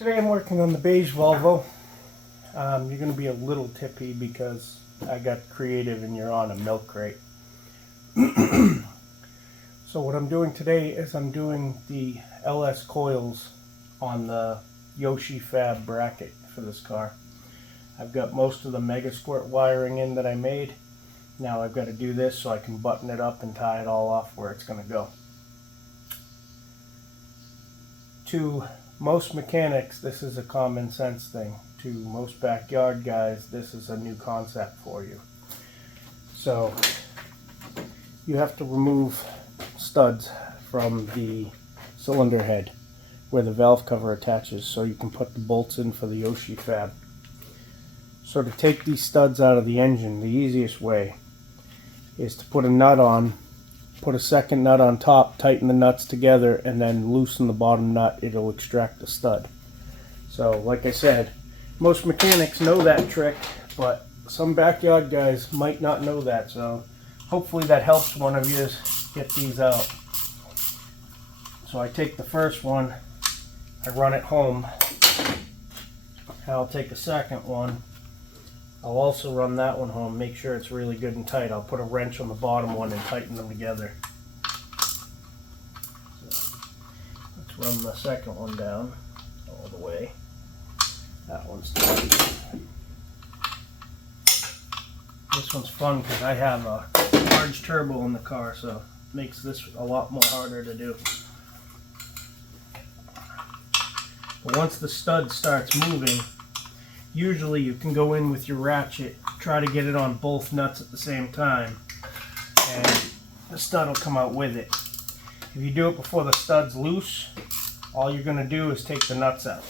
Today I'm working on the beige Volvo. You're going to be a little tippy because I got creative and you're on a milk crate. So what I'm doing today is I'm doing the LS coils on the yoshifab bracket for this car. I've got most of the Megasquirt wiring in that I made. Now I've got to do this so I can button it up and tie it all off where it's going to go. To most mechanics, this is a common sense thing. To most backyard guys, this is a new concept for you. So you have to remove studs from the cylinder head where the valve cover attaches so you can put the bolts in for the yoshifab. So to take these studs out of the engine, the easiest way is to put a nut on, put a second nut on top, tighten the nuts together, and then loosen the bottom nut. It'll extract the stud. So like I said, most mechanics know that trick, but some backyard guys might not know that. So hopefully that helps one of you get these out. So I take the first one, I run it home, and I'll take a second one. I'll also run that one home, make sure it's really good and tight. I'll put a wrench on the bottom one and tighten them together. So let's run the second one down all the way. That one's tight. This one's fun because I have a large turbo in the car, so it makes this a lot more harder to do. But once the stud starts moving, usually you can go in with your ratchet, try to get it on both nuts at the same time, and the stud will come out with it. If you do it before the stud's loose, all you're going to do is take the nuts out.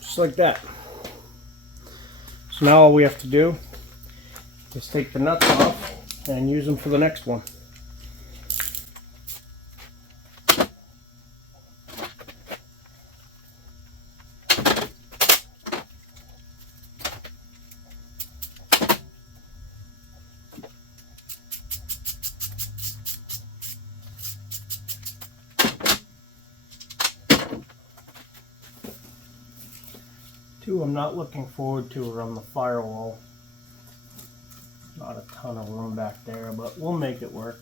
Just like that. So now all we have to do is take the nuts off and use them for the next one. Two I'm not looking forward to are on the firewall. Not a ton of room back there, but we'll make it work.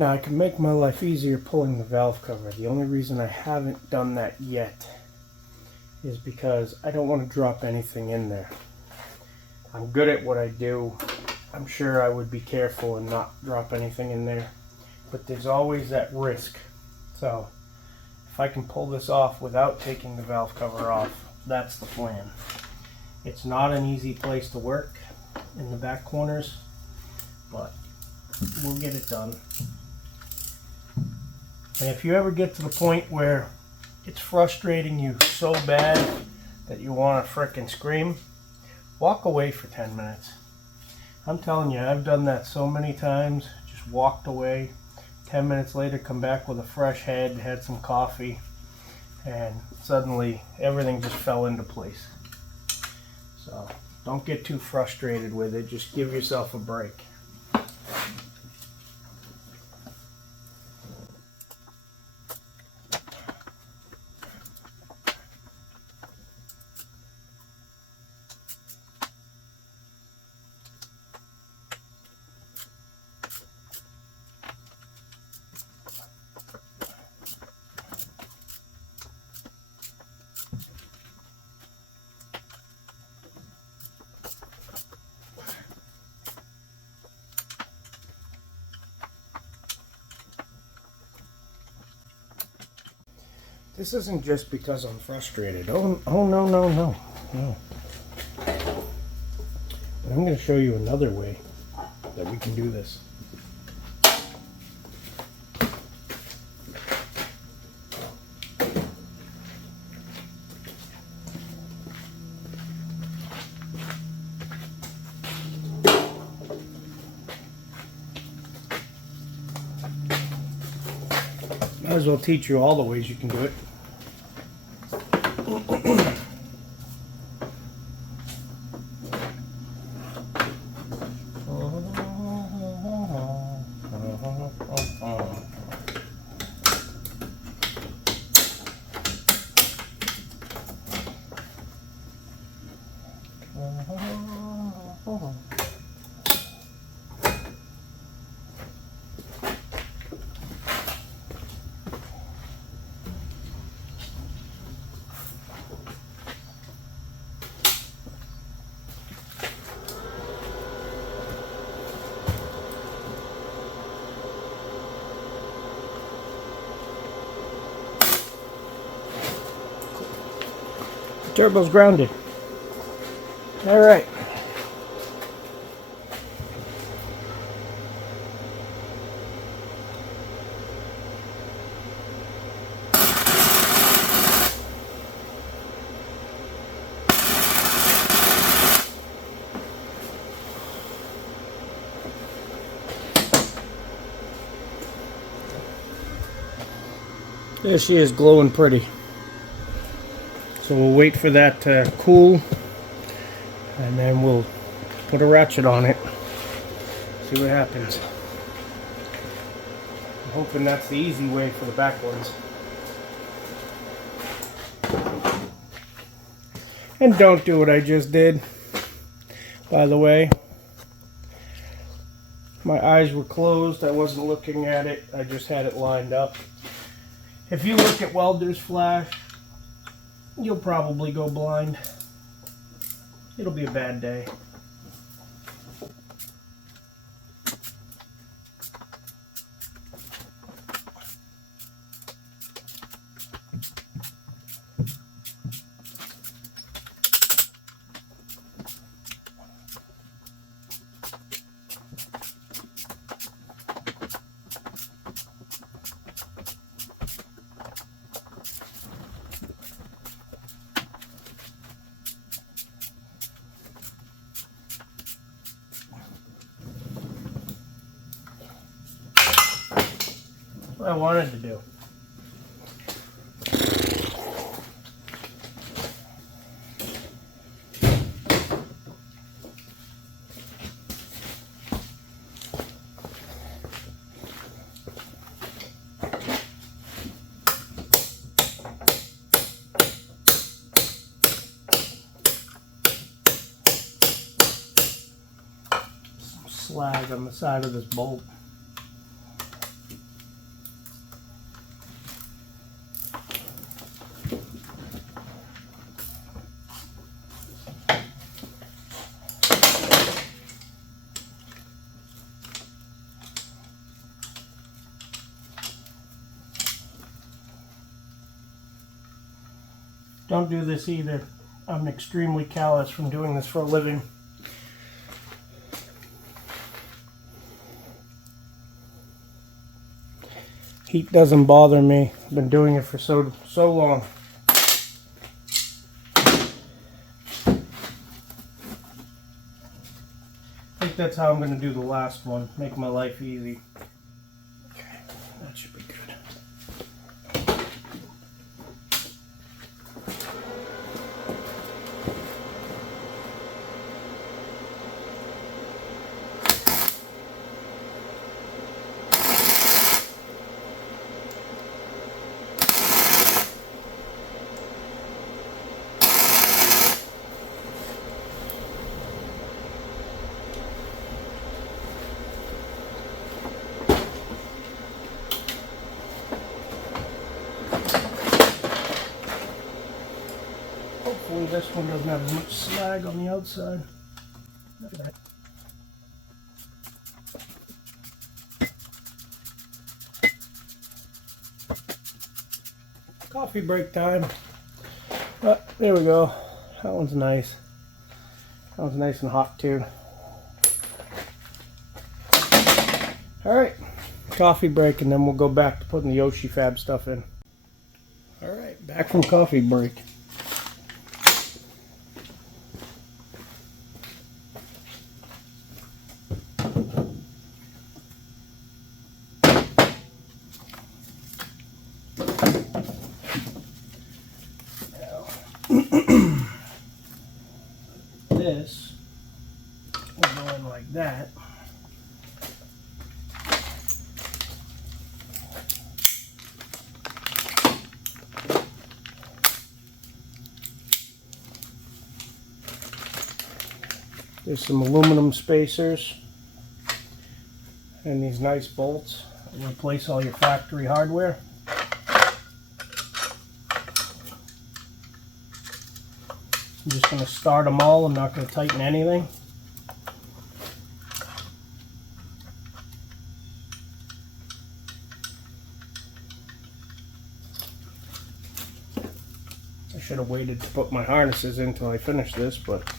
Now I can make my life easier pulling the valve cover. The only reason I haven't done that yet is because I don't want to drop anything in there. I'm good at what I do. I'm sure I would be careful and not drop anything in there, but there's always that risk. So if I can pull this off without taking the valve cover off, that's the plan. It's not an easy place to work in the back corners, but we'll get it done. And if you ever get to the point where it's frustrating you so bad that you want to frickin' scream, walk away for 10 minutes. I'm telling you, I've done that so many times. Just walked away. 10 minutes later, come back with a fresh head, had some coffee, and suddenly everything just fell into place. So don't get too frustrated with it. Just give yourself a break. This isn't just because I'm frustrated. Oh no. But I'm going to show you another way that we can do this. Might as well teach you all the ways you can do it. Turbo's grounded. All right. There she is, glowing pretty. So we'll wait for that to cool, and then we'll put a ratchet on it. See what happens. I'm hoping that's the easy way for the back ones. And don't do what I just did. By the way, my eyes were closed. I wasn't looking at it. I just had it lined up. If you look at welder's flash, you'll probably go blind. It'll be a bad day. What I wanted to do. Some slag on the side of this bolt. Don't do this either. I'm extremely callous from doing this for a living. Heat doesn't bother me. I've been doing it for so long. I think that's how I'm going to do the last one. Make my life easy. Okay, that should be good. Hopefully this one doesn't have as much slag on the outside. Coffee break time. There we go. That one's nice. That one's nice and hot too. Alright, coffee break, and then we'll go back to putting the yoshifab stuff in. Alright, back from coffee break. This will go in like that. There's some aluminum spacers and these nice bolts. Replace all your factory hardware. I'm just going to start them all. I'm not going to tighten anything. I should have waited to put my harnesses in until I finish this, but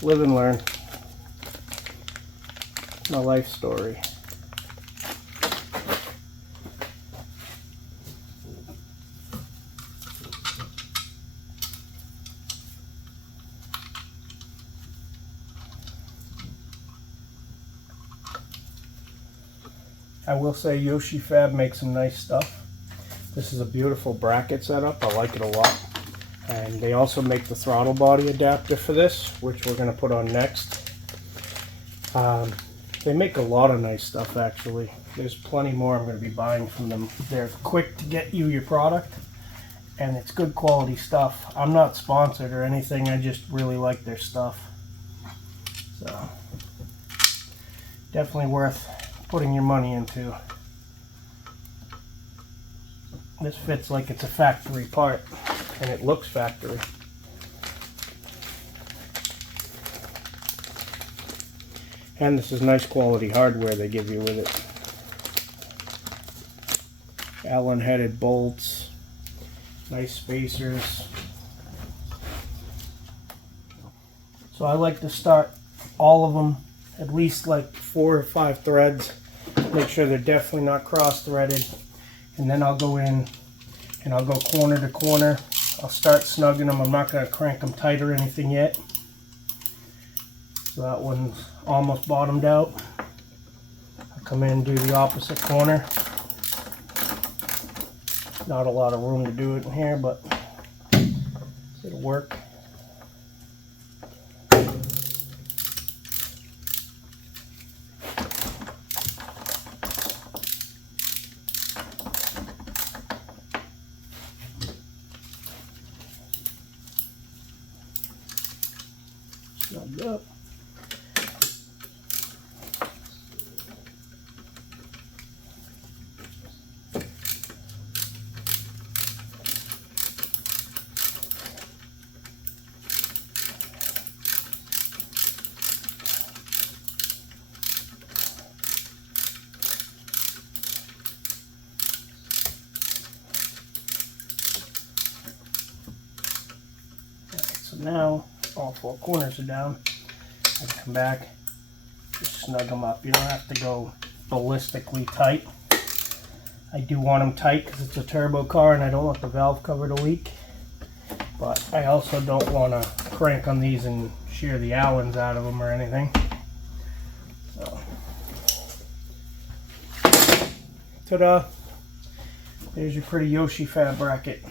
live and learn. My life story. I will say yoshifab makes some nice stuff. This is a beautiful bracket setup. I like it a lot. And they also make the throttle body adapter for this, which we're going to put on next. They make a lot of nice stuff, actually. There's plenty more I'm going to be buying from them. They're quick to get you your product, and it's good quality stuff. I'm not sponsored or anything. I just really like their stuff. So, definitely worth putting your money into. This fits like it's a factory part, and it looks factory. And this is nice quality hardware they give you with it. Allen headed bolts, nice spacers. So I like to start all of them at least like 4 or 5 threads. Make sure they're definitely not cross-threaded. And then I'll go in and I'll go corner to corner. I'll start snugging them. I'm not going to crank them tight or anything yet. So that one's almost bottomed out. I'll come in and do the opposite corner. Not a lot of room to do it in here, but it'll work. Snug up. So now all 4 corners are down. I can come back, just snug them up. You don't have to go ballistically tight. I do want them tight because it's a turbo car and I don't want the valve cover to leak. But I also don't want to crank on these and shear the Allens out of them or anything. So, ta-da! There's your pretty yoshifab bracket.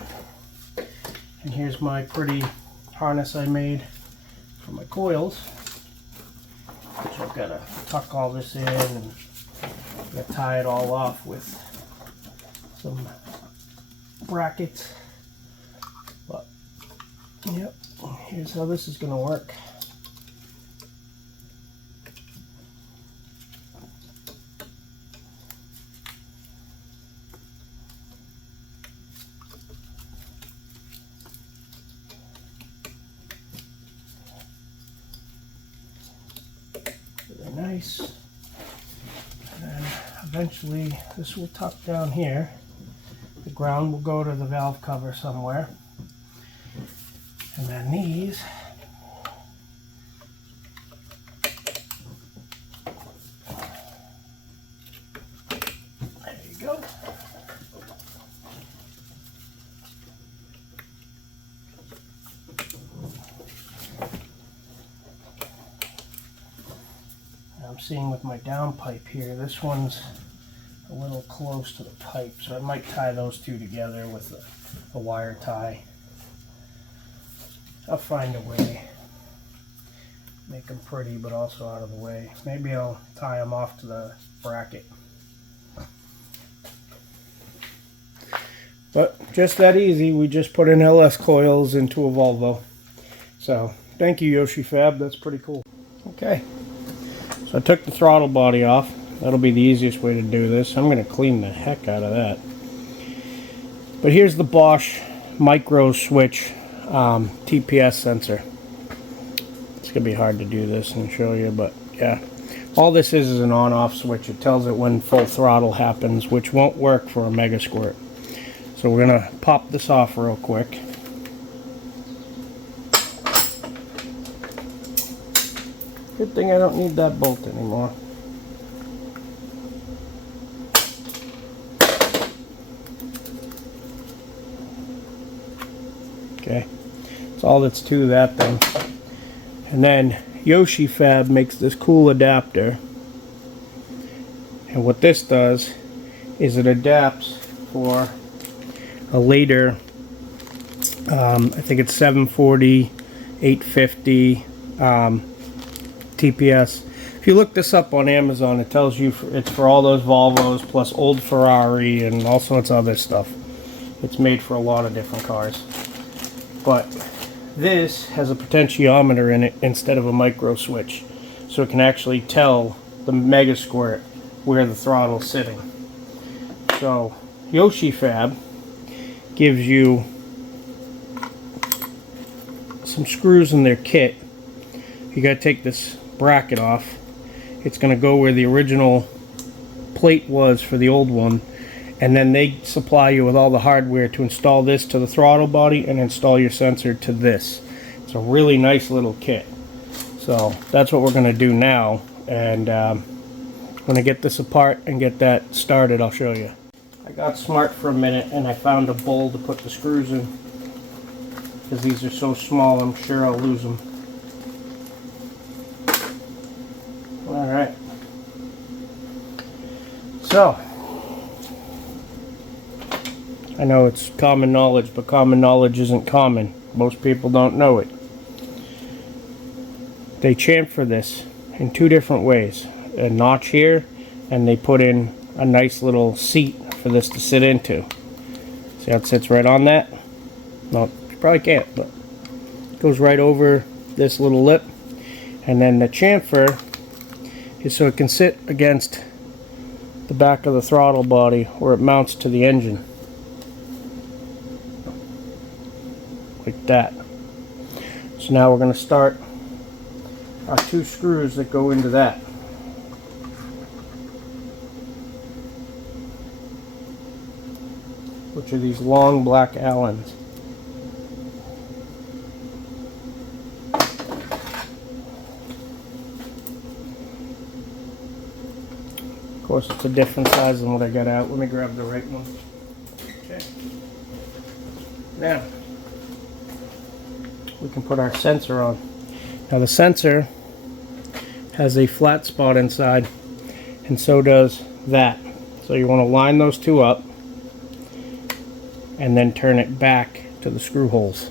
And here's my pretty harness I made for my coils, which I've got to tuck all this in and got to tie it all off with some brackets. But yep, here's how this is going to work. Nice. And then eventually this will tuck down here The ground will go to the valve cover somewhere. And then these there you go. I'm seeing with my downpipe here, this one's a little close to the pipe, so I might tie those two together with a wire tie. I'll find a way. Make them pretty, but also out of the way. Maybe I'll tie them off to the bracket. But just that easy, we just put in LS coils into a Volvo. So, thank you yoshifab, that's pretty cool. Okay. So I took the throttle body off. That'll be the easiest way to do this. I'm going to clean the heck out of that. But here's the Bosch micro switch TPS sensor. It's going to be hard to do this and show you, but yeah. All this is an on-off switch. It tells it when full throttle happens, which won't work for a Megasquirt. So we're going to pop this off real quick. Good thing I don't need that bolt anymore. Okay, that's all that's to that thing. And then yoshifab makes this cool adapter. And what this does is it adapts for a later, I think it's 740, 850, TPS. If you look this up on Amazon, it tells you it's for all those Volvos plus old Ferrari and all sorts of other stuff. It's made for a lot of different cars. But this has a potentiometer in it instead of a micro switch. So it can actually tell the Megasquirt where the throttle's sitting. So yoshifab gives you some screws in their kit. You gotta take this bracket off. It's going to go where the original plate was for the old one, and then they supply you with all the hardware to install this to the throttle body and install your sensor to this. It's a really nice little kit. So that's what we're going to do now, and when I get this apart and get that started, I'll show you. I got smart for a minute and I found a bowl to put the screws in, because these are so small I'm sure I'll lose them. Alright, so I know it's common knowledge, but common knowledge isn't common. Most people don't know it. They chamfer this in two different ways. A notch here, and they put in a nice little seat for this to sit into. See how it sits right on that? No, you probably can't, but it goes right over this little lip. And then the chamfer is so it can sit against the back of the throttle body where it mounts to the engine. Like that. So now we're going to start our two screws that go into that. Which are these long black Allens. Of course, it's a different size than what I got out. Let me grab the right one. Okay. Now, we can put our sensor on. Now the sensor has a flat spot inside, and so does that. So you want to line those two up, and then turn it back to the screw holes.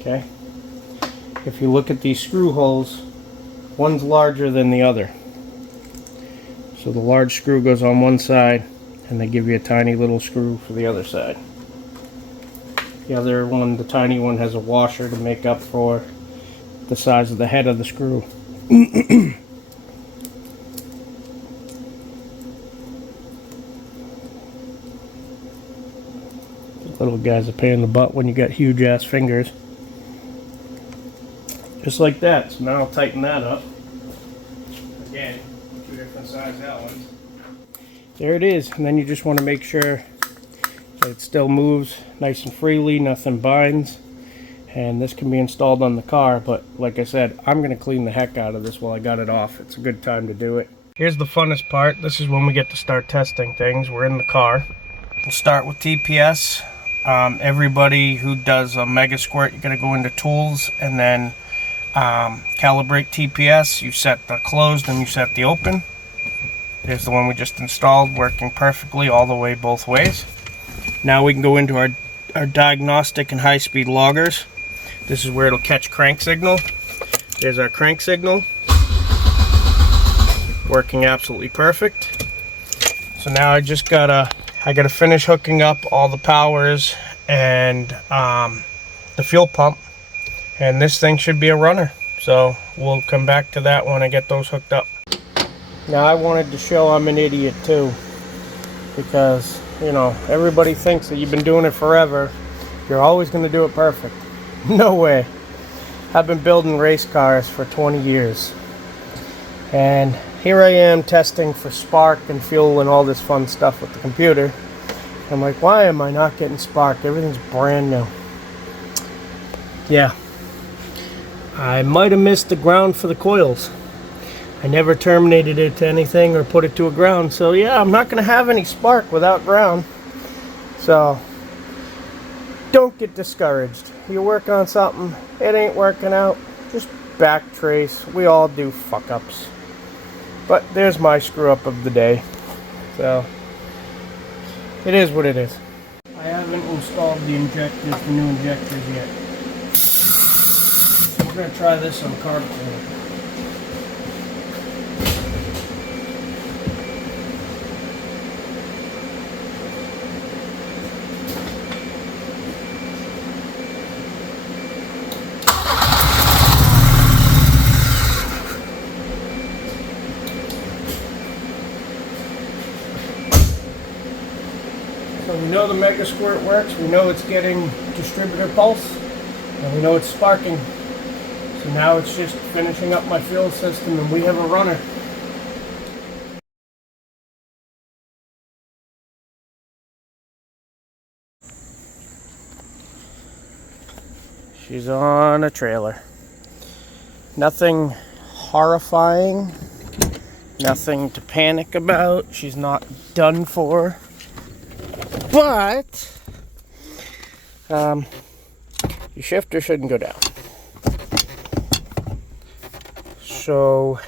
Okay? If you look at these screw holes, one's larger than the other. So the large screw goes on one side, and they give you a tiny little screw for the other side. The other one, the tiny one, has a washer to make up for the size of the head of the screw. Little guy's a pain in the butt when you got huge ass fingers. Just like that. So now I'll tighten that up. Again, two different size Allens. There it is. And then you just want to make sure It still moves nice and freely, nothing binds. And this can be installed on the car, but like I said, I'm going to clean the heck out of this while I got it off. It's a good time to do it. Here's the funnest part. This is when we get to start testing things. We're in the car. We'll start with TPS. Everybody who does a Megasquirt, you're going to go into tools and then calibrate TPS. You set the closed and you set the open. There's the one we just installed, working perfectly all the way both ways. Now we can go into our diagnostic and high-speed loggers. This is where it'll catch crank signal. There's our crank signal. Working absolutely perfect. So now I gotta finish hooking up all the powers and the fuel pump, and this thing should be a runner. So we'll come back to that when I get those hooked up. Now I wanted to show I'm an idiot too, because you know, everybody thinks that you've been doing it forever. You're always going to do it perfect. No way. I've been building race cars for 20 years. And here I am testing for spark and fuel and all this fun stuff with the computer. I'm like, why am I not getting spark? Everything's brand new. Yeah. I might have missed the ground for the coils. I never terminated it to anything or put it to a ground. So yeah, I'm not going to have any spark without ground. So don't get discouraged. You work on something, it ain't working out, just backtrace. We all do fuck ups. But there's my screw up of the day. So it is what it is. I haven't installed the injectors, the new injectors yet. We're going to try this on carb cleaner. So we know the Megasquirt works, we know it's getting distributor pulse, and we know it's sparking. So now it's just finishing up my fuel system and we have a runner. She's on a trailer. Nothing horrifying, nothing to panic about. She's not done for. But your shifter shouldn't go down. So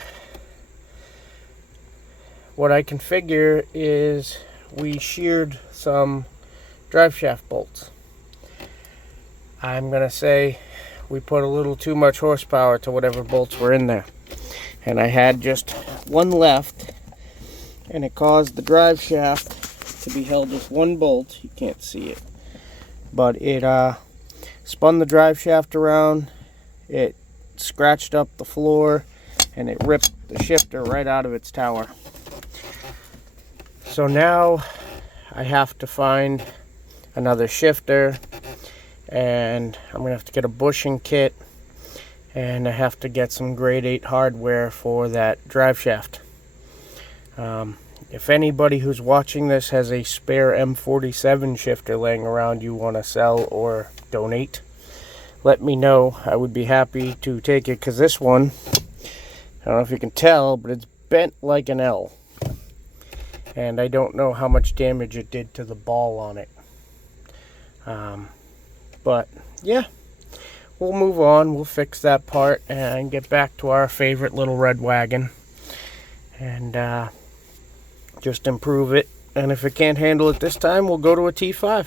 what I can figure is we sheared some drive shaft bolts. I'm gonna say we put a little too much horsepower to whatever bolts were in there, and I had just one left, and it caused the drive shaft to be held with one bolt. You can't see it, but it spun the drive shaft around, it scratched up the floor, and it ripped the shifter right out of its tower. So now I have to find another shifter, and I'm gonna have to get a bushing kit, and I have to get some grade 8 hardware for that drive shaft. If anybody who's watching this has a spare M47 shifter laying around you want to sell or donate, let me know. I would be happy to take it, because this one, I don't know if you can tell, but it's bent like an L. And I don't know how much damage it did to the ball on it. But yeah, we'll move on. We'll fix that part and get back to our favorite little red wagon. And just improve it. And if it can't handle it this time, we'll go to a T5.